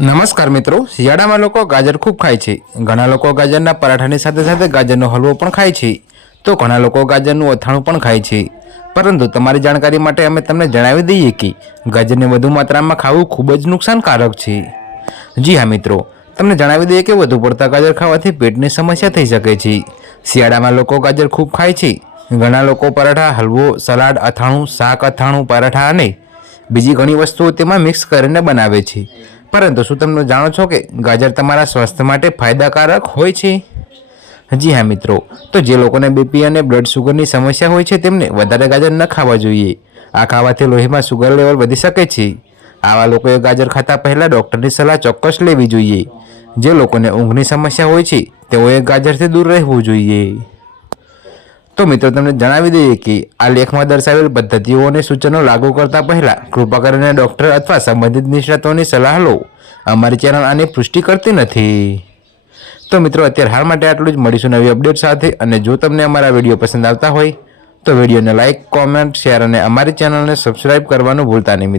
નમસ્કાર મિત્રો, શિયાળામાં લોકો ગાજર ખૂબ ખાય છે. ઘણા લોકો ગાજરના પરાઠાની સાથે સાથે ગાજરનો હલવો પણ ખાય છે, તો ઘણા લોકો ગાજરનું અથાણું પણ ખાય છે. પરંતુ તમારી જાણકારી માટે અમે તમને જણાવી દઈએ કે ગાજરને વધુ માત્રામાં ખાવું ખૂબ જ નુકસાનકારક છે. જી હા મિત્રો, તમને જણાવી દઈએ કે વધુ પડતા ગાજર ખાવાથી પેટની સમસ્યા થઈ શકે છે. શિયાળામાં લોકો ગાજર ખૂબ ખાય છે. ઘણા લોકો પરાઠા, હલવો, સલાડ, અથાણું, શાક, અથાણું, પરાઠા અને બીજી ઘણી વસ્તુઓ તેમાં મિક્સ કરીને બનાવે છે. પરંતુ શું તમે જાણો છો કે ગાજર તમારા સ્વાસ્થ્ય માટે ફાયદાકારક હોય છે? જી હા મિત્રો, તો જે લોકોને બીપી અને બ્લડ શુગરની સમસ્યા હોય છે તેમને વધારે ગાજર ન ખાવા જોઈએ. આ ખાવાથી લોહીમાં શુગર લેવલ વધી શકે છે. આવા લોકોએ ગાજર ખાતા પહેલાં ડૉક્ટરની સલાહ ચોક્કસ લેવી જોઈએ. જે લોકોને ઊંઘની સમસ્યા હોય છે તેઓએ ગાજરથી દૂર રહેવું જોઈએ. તો મિત્રો, તમને જણાવી દઈએ કે આ લેખમાં દર્શાવેલ પદ્ધતિઓ અને સૂચનો લાગુ કરતા પહેલાં કૃપા કરીને ડૉક્ટર અથવા સંબંધિત નિષ્ણાતોની સલાહ લો. અમારી ચેનલ આની પુષ્ટિ કરતી નથી. તો મિત્રો, અત્યારે હાલ માટે આટલું જ. મળીશું નવી અપડેટ સાથે. અને જો તમને અમારા વિડીયો પસંદ આવતા હોય તો વિડીયોને લાઇક, કોમેન્ટ, શેર અને અમારી ચેનલને સબસ્ક્રાઈબ કરવાનું ભૂલતા નહીં.